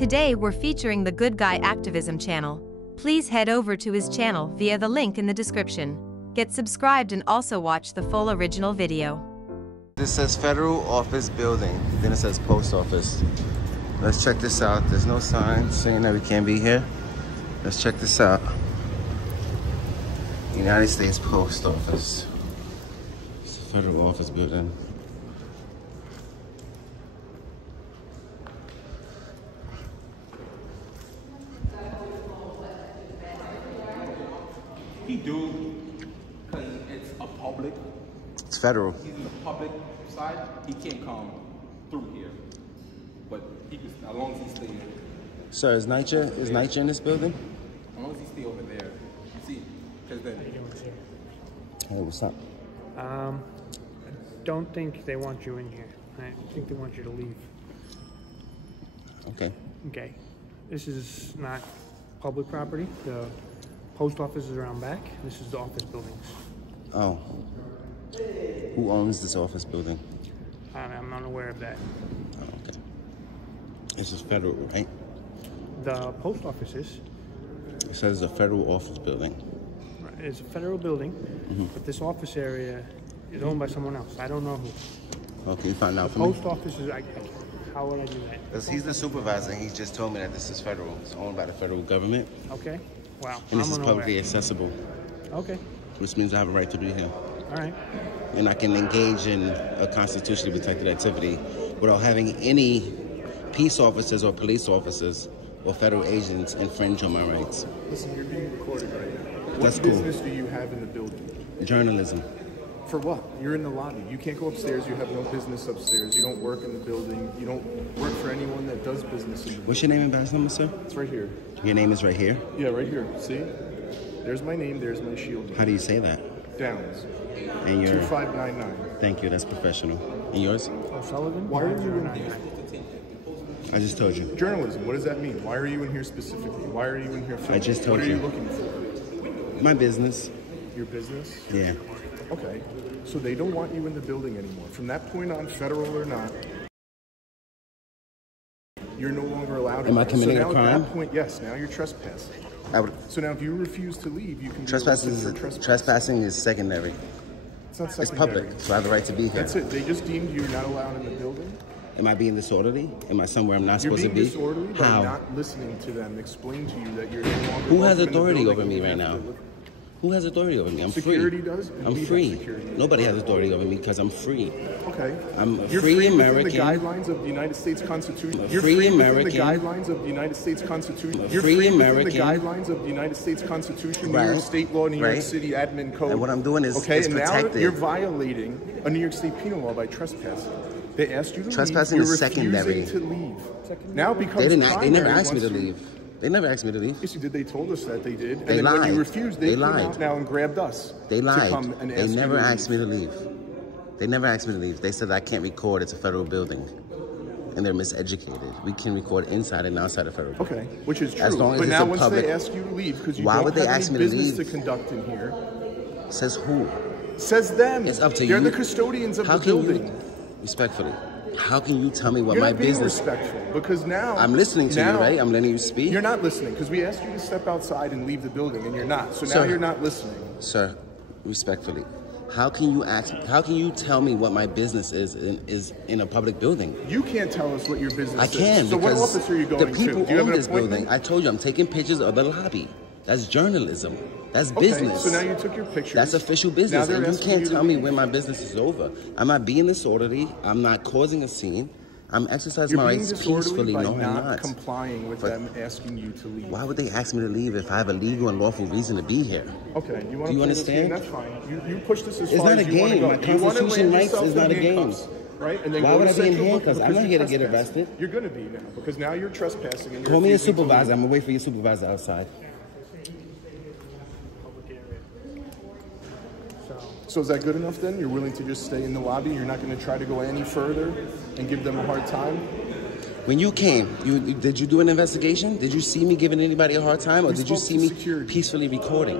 Today we're featuring the Good Guy Activism channel. Please head over to his channel via the link in the description. Get subscribed and also watch the full original video. This says Federal Office Building, then it says Post Office. Let's check this out. There's no sign saying that we can't be here. Let's check this out. United States Post Office. It's a Federal Office Building. He do, because it's a public. It's federal. He's in the public side. He can't come through here, but he can, as long as he stays. Sir, is NYCHA in this building? As long as he stay over there, you see, because then. Hey, what's up? I don't think they want you in here. I think they want you to leave. Okay. Okay. This is not public property. The post office is around back. This is the office buildings. Oh. Who owns this office building? I'm unaware of that. Oh, okay. This is federal, right? The post office is. It says it's a federal office building. It's a federal building, but this office area is owned by someone else. I don't know who. Oh, can you find out The for me? post office is. How would I do that? Because he's the supervisor. He just told me that this is federal. It's owned by the federal government. Okay. Wow. And this I'm is unaware. publicly accessible. Okay. Which means I have a right to be here. All right. And I can engage in a constitutionally protected activity without having any peace officers or police officers or federal agents infringe on my rights. Listen, you're being recorded right now. That's What cool. business do you have in the building? Journalism. For what? You're in the lobby. You can't go upstairs. You have no business upstairs. You don't work in the building. You don't work for anyone that does business in the What's your name and badge number, sir? building. It's right here. Your name is right here? Yeah, right here. See? There's my name. There's my shield. How do you say that? Downs. And your... 2599. Thank you, that's professional. And yours? O'Sullivan. Why are you 909. I just told you. Journalism. What does that mean? Why are you in here specifically? Why are you in here filming? I just told What are you. you looking for? My business. Your business? Yeah. Okay. So they don't want you in the building anymore. From that point on, federal or not, you're no longer allowed. Am I committing a so now crime? At that point, yes. Now you're trespassing. So now if you refuse to leave, you can be arrested for trespassing. Trespassing is secondary. It's not It's secondary. public, so I have the right to be here. That's it. They just deemed you're not allowed in the building. Am I being disorderly? Am I somewhere I'm not You're supposed being to be? disorderly by How? not listening to them explain to you that you're no longer Who has welcome in the authority building over me and you right have now? to live- Who has authority over me? I'm Security free. does, and I'm we have free. security. Nobody has authority over me because I'm free. Okay. I'm a You're free within American. the guidelines of the United States Constitution. I'm a You're free within American. the guidelines of the United States Constitution. I'm a You're free within American. the guidelines of the United States Constitution, New Right. York State law, New York Right. City admin code. And what I'm doing is okay, is and now protected. you're violating a New York State penal law by trespassing. They asked you to Trespassing leave. You're is secondary. refusing to leave. Now becomes They primary never asked me to once you- leave. They never asked me to leave. Yes, you did. They told us that they did. And They then when lied. you refused, They came lied. out now and grabbed us. They lied. To come and They ask never you to asked me to leave. They never asked me to leave. They said I can't record. It's a federal building. And they're miseducated. We can record inside and outside of federal building. Okay, which is true. As long as but it's now a once public- they ask you to leave because you Why don't would they have ask any me to business leave? to conduct in here, Says who? says them. It's up to They're you. the custodians of How the can building. you, respectfully, how can you tell me what You're my not being business? respectful because now I'm listening to now, you, right? I'm letting you speak. You're not listening because we asked you to step outside and leave the building, and you're not. So now Sir. you're not listening. Sir, respectfully, how can you ask? How can you tell me what my business is in a public building? You can't tell us what your business I is. can So what because office are you going the people to? Do you have own an this appointment? building. I told you I'm taking pictures of the lobby. That's journalism. That's Okay, business. so now you took your pictures. That's official Now business, they're and you asking can't you to tell me leave. when my business is over. I'm not being disorderly. I'm not causing a scene. I'm exercising You're my being rights disorderly peacefully. by No, I'm not not. complying with But- them asking you to leave. Why would they ask me to leave if I have a legal and lawful reason to be here? Okay, you want Do you to play this game? understand? That's fine. You push this as It's far not as a you want to game. go. My You want to constitution land rights yourself is in not a game. handcuffs, right? And then Why go would to I be in Central Booking handcuffs? I'm because not you're here to get trespassing. arrested. You're going to be now because now you're trespassing. And you're Call me a refusing to supervisor. leave. I'm gonna wait for your supervisor outside. Public area. So is that good enough then? You're willing to just stay in the lobby? You're not going to try to go any further and give them a hard time? When you came, did you do an investigation? Did you see me giving anybody a hard time, or We did you spoke see to me security. peacefully recording?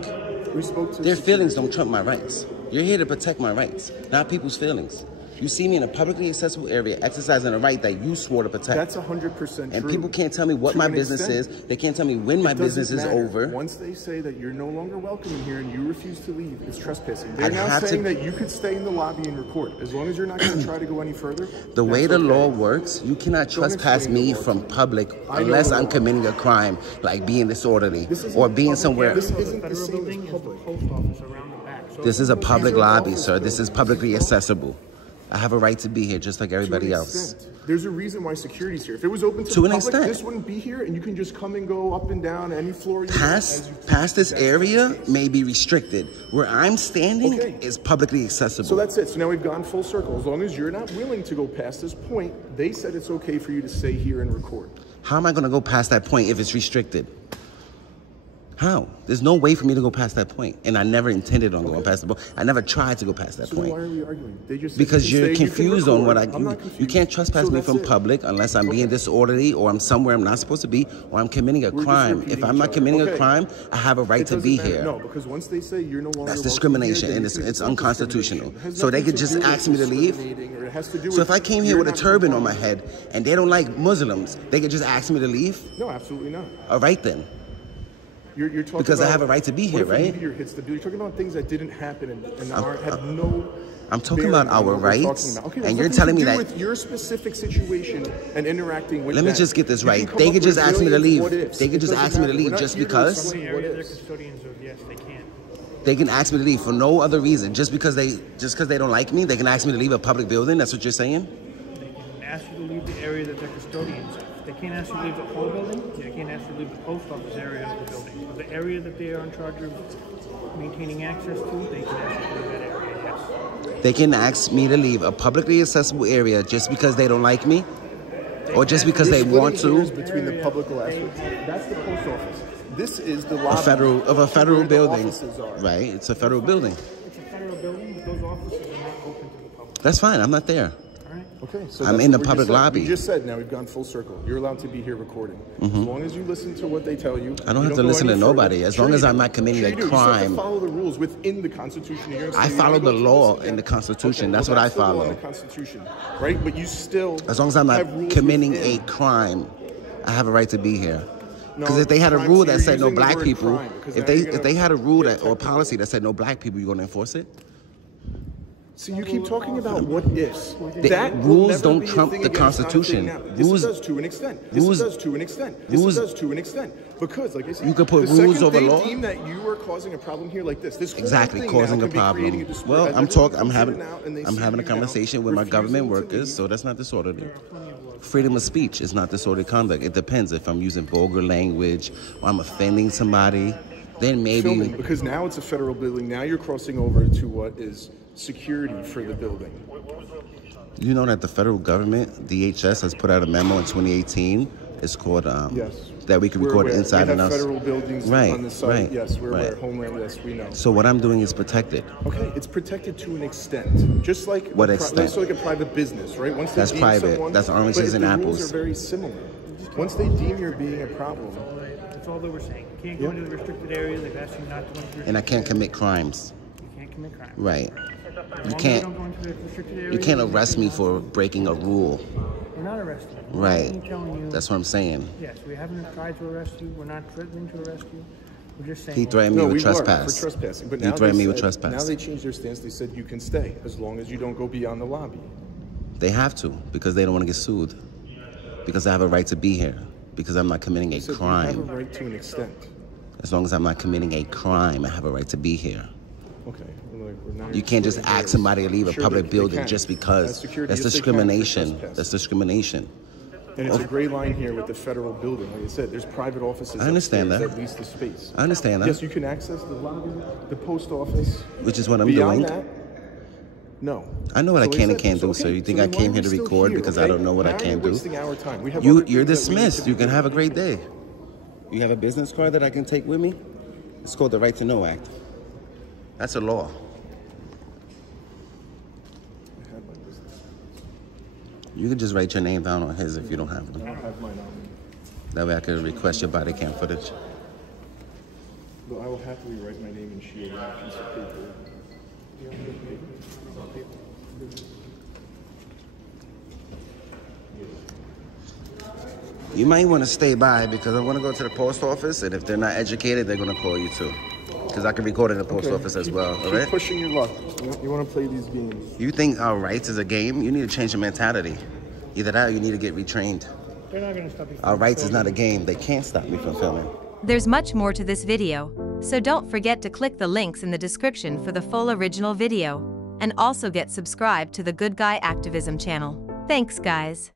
We spoke to Their security. feelings don't trump my rights. You're here to protect my rights, not people's feelings. You see me in a publicly accessible area exercising a right that you swore to protect. That's 100% true. And people can't tell me what my business is. They can't tell me when my business is over. Once they say that you're no longer welcome in here and you refuse to leave, it's trespassing. They're now saying that you could stay in the lobby and record. As long as you're not going to try to go any further. The way the law works, you cannot trespass me from public unless I'm committing a crime, like being disorderly or being somewhere. This isn't the same as public. This is a public lobby, sir. This is publicly accessible. I have a right to be here just like everybody else. There's a reason why security's here. If it was open to the public, this wouldn't be here, and you can just come and go up and down any floor you want. Past this area may be restricted. Where I'm standing is publicly accessible. So that's it. So now we've gone full circle. As long as you're not willing to go past this point, they said it's okay for you to stay here and record. How am I going to go past that point if it's restricted? How? There's no way for me to go past that point. And I never intended on going past the point. I never tried to go past that point. Why are we arguing? They just because you're confused on what you can't trespass me from public unless I'm being disorderly or I'm somewhere I'm not supposed to be or I'm committing a crime. If I'm not committing a crime, I have a right to be here. No, because once they say you're no longer that's discrimination and it's unconstitutional. So they could just ask me to leave. So if I came here with a turban on my head and they don't like Muslims, they could just ask me to leave? No, absolutely not. All right then. You're talking because about, I have a right to be here, right? You're talking about things that didn't happen and had no. I'm talking about our rights, and you're telling me that with your specific situation and interacting with. Let me just get this right. They could just ask me to leave. They could just ask me to leave just because. They can ask me to leave for no other reason, just because they don't like me. They can ask me to leave a public building. That's what you're saying. They can ask you to leave the area that they're custodians of. They can't ask you to leave the whole building. They can't ask you to leave the post office area of the building. But the area that they are in charge of maintaining access to, they can ask you to leave that area, yes. They can ask me to leave a publicly accessible area just because they don't like me? Or just because they want to? Between the public aspect. That's the post office. This is the lobby of a federal building. Right, it's a federal building. It's a federal building, but those offices are not open to the public. That's fine, I'm not there. Okay, so I'm in the public lobby. You just said now we've gone full circle. You're allowed to be here recording. As long as you listen to what they tell you. I don't have to listen to nobody. As long as I'm not committing a crime. You have to follow the rules within the Constitution. I follow the law in the Constitution. That's what I follow. The law in the Constitution, right? But you still. As long as I'm not committing a crime, I have a right to be here. Because if they had a rule that said no black people, if they had a rule or a policy that said no black people, you're going to enforce it? So you keep talking about what ifs. Rules don't trump the Constitution. Rules does to an extent. This does to an extent. This does to an extent. Because, like I said, you could put rules over law. The second they deem that you are causing a problem here, like this exactly causing a problem. Well, I'm having a conversation with my government workers, so that's not disorderly. Freedom of speech is not disorderly conduct. It depends if I'm using vulgar language or I'm offending somebody. Then maybe because now it's a federal building. Now you're crossing over to what is security for the building. You know that the federal government, DHS, has put out a memo in 2018. It's called that we can record inside and outside. Federal buildings on the site. Yes, we're aware. Homeland. Yes, we know. So what I'm doing is protected. Okay, it's protected to an extent, just like what extent? Just like a private business, right? Once that's private. That's oranges and apples. The rules are very similar. Once they deem you're being a problem. That's all they were saying. You can't go into the restricted area. They've asked you not to go into. And I can't commit crimes. You can't commit crimes. Right. You can't arrest me for breaking a rule. We're not arresting you. Right. That's what I'm saying. Yes, we haven't tried to arrest you. We're not threatening to arrest you. We're just saying. He threatened me with trespass. For trespassing. But he threatened me with trespass. Now they changed their stance. They said you can stay as long as you don't go beyond the lobby. They have to because they don't want to get sued. Because I have a right to be here. Because I'm not committing a crime. You have a right to an extent. As long as I'm not committing a crime, I have a right to be here. Okay. You can't just ask somebody to leave a public building just because. That's discrimination. That's discrimination. And it's a gray line here with the federal building. Like I said, there's private offices. I understand that. At least the space. I understand that. Yes, you can access the lobby, the post office. Which is what I'm doing. That, no. I know what I can and can't do, sir. You think I came here to record because I don't know what I can do? Our time. You're dismissed. You can have a great day. You have a business card that I can take with me? It's called the Right to Know Act. That's a law. You can just write your name down on his if you don't have them. I don't have mine on me. That way I could request your body cam footage. Well, I will happily write my name and shield on a piece of paper. You might want to stay by because I want to go to the post office, and if they're not educated, they're going to call you too. Because I can record in the post office as well, all right? Keep pushing your luck. You want to play these games. You think our rights is a game? You need to change your mentality. Either that or you need to get retrained. They're not going to stop you. Our rights is not a game. They can't stop me from filming. There's much more to this video, so don't forget to click the links in the description for the full original video. And also get subscribed to the Good Guy Activism channel. Thanks, guys.